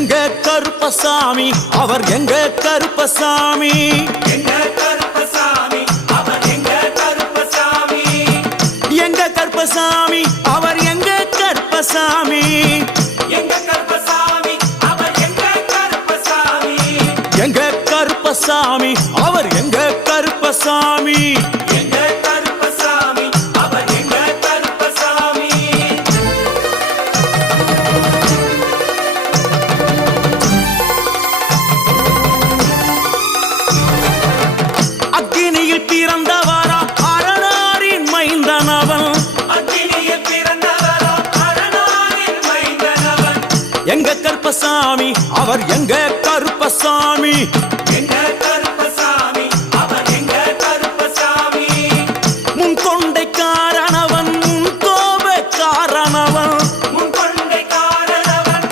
எங்க கருப்பசாமி அவர் எங்க கருப்பசாமி எங்க கருப்பசாமி அவர் எங்க கருப்பசாமி எங்க கருப்பசாமி அவர் எங்க கருப்பசாமி எங்க கருப்பசாமி அவர் எங்க கருப்பசாமி எங்க கருப்பசாமி அவர் எங்க கருப்பசாமி எங்க கருப்பசாமி அவர் எங்க கருப்பசாமி அக்கினியில் பிறந்தவரா அரணாரின் மைந்தனவன் அக்கினியில் பிறந்தவரோ அரணாரின் மைந்தனவன் எங்க கருப்பசாமி அவர் எங்க கருப்பசாமி எங்க கருப்பசாமி